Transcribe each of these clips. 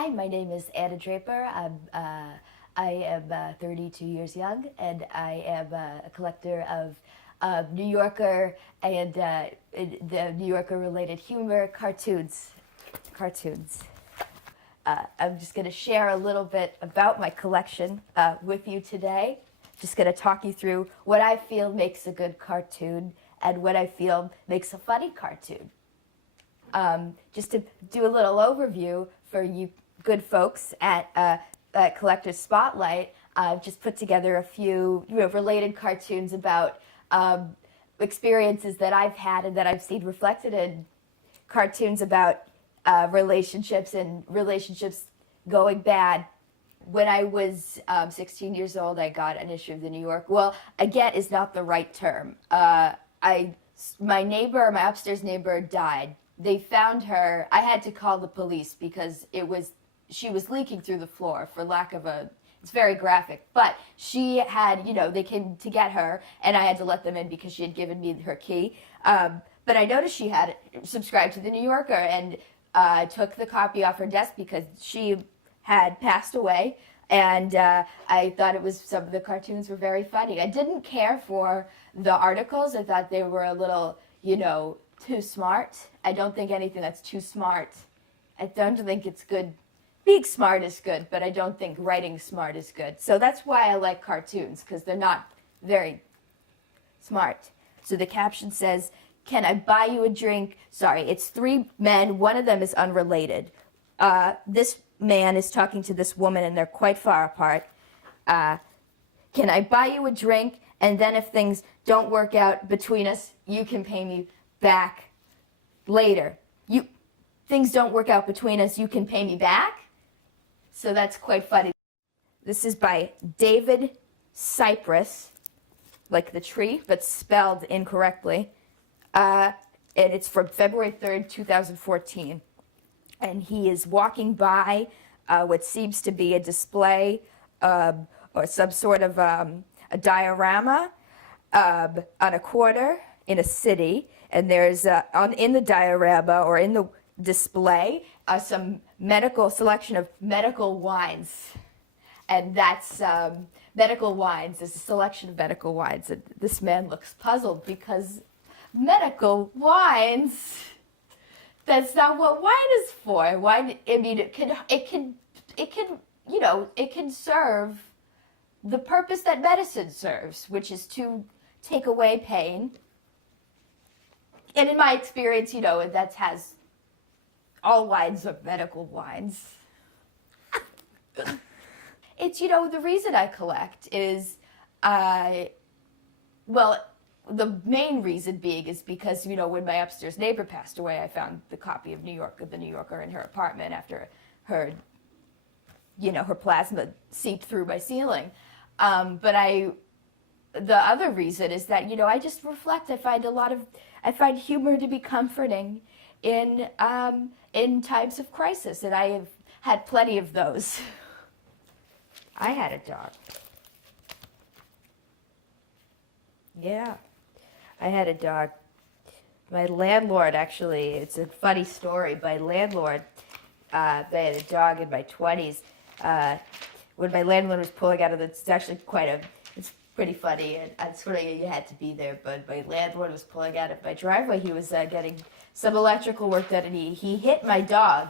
Hi, my name is Anna Draper. I am 32 years young, and I am a collector of New Yorker and the New Yorker-related humor cartoons. I'm just going to share a little bit about my collection with you today. Just going to talk you through what I feel makes a good cartoon and what I feel makes a funny cartoon. Just to do a little overview for you good folks at Collector's Spotlight, I've just put together a few related cartoons about experiences that I've had and that I've seen reflected in cartoons about relationships and relationships going bad. When I was 16 years old, I got an issue of the New York. Well, a get is not the right term. My upstairs neighbor died. They found her. I had to call the police because she was leaking through the floor for lack of a, it's very graphic, but she had, they came to get her and I had to let them in because she had given me her key. But I noticed she had subscribed to the New Yorker and took the copy off her desk because she had passed away, and I thought some of the cartoons were very funny. I didn't care for the articles. I thought they were a little, too smart. I don't think anything that's too smart. I don't think it's good. Being smart is good, but I don't think writing smart is good. So that's why I like cartoons, because they're not very smart. So the caption says, "Can I buy you a drink?" Sorry, it's three men. One of them is unrelated. This man is talking to this woman, and they're quite far apart. "Can I buy you a drink? And then if things don't work out between us, you can pay me back later." Things don't work out between us, you can pay me back? So that's quite funny. This is by David Cypress, like the tree, but spelled incorrectly. And it's from February 3rd, 2014. And he is walking by what seems to be a display or some sort of a diorama on a corner in a city. And there's in the diorama or in the display some selection of medical wines. And that's medical wines. There's a selection of medical wines. And this man looks puzzled because medical wines, that's not what wine is for. Wine, I mean, it can serve the purpose that medicine serves, which is to take away pain. And in my experience, that has all wines are medical wines. It's, the reason I collect is, the main reason being is because, when my upstairs neighbor passed away, I found the copy of the New Yorker in her apartment after her plasma seeped through my ceiling. But the other reason is that, I just reflect. I find humor to be comforting in times of crisis, and I have had plenty of those. I had a dog. Yeah, I had a dog. My landlord, actually, it's a funny story. My landlord, I had a dog in my 20s. When my landlord was pulling out of it's pretty funny, and sort of you had to be there, but my landlord was pulling out of my driveway. He was getting some electrical work done, and he hit my dog,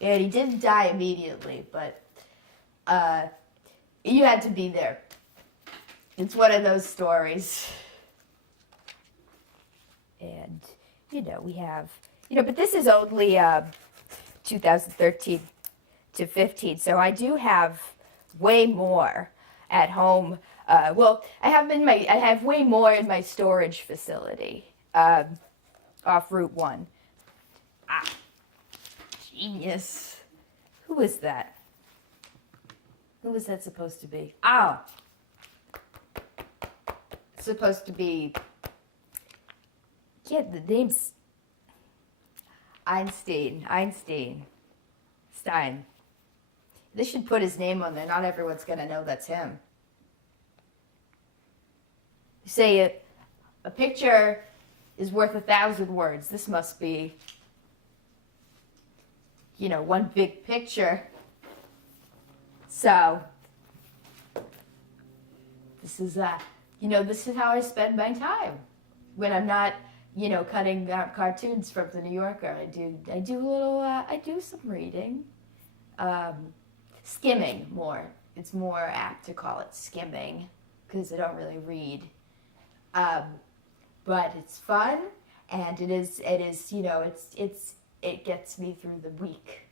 and he didn't die immediately, but you had to be there. It's one of those stories. And, we have, but this is only 2013 to 15, so I do have way more at home. I have way more in my storage facility off Route 1. Genius. Who is that? Who was that supposed to be? It's supposed to be, the name's Stein. They should put his name on there. Not everyone's going to know that's him. You say a picture is worth 1,000 words. This must be, one big picture. So this is this is how I spend my time when I'm not cutting out cartoons from the New Yorker. I do some reading, skimming more. It's more apt to call it skimming because I don't really read. But it's fun, and it gets me through the week.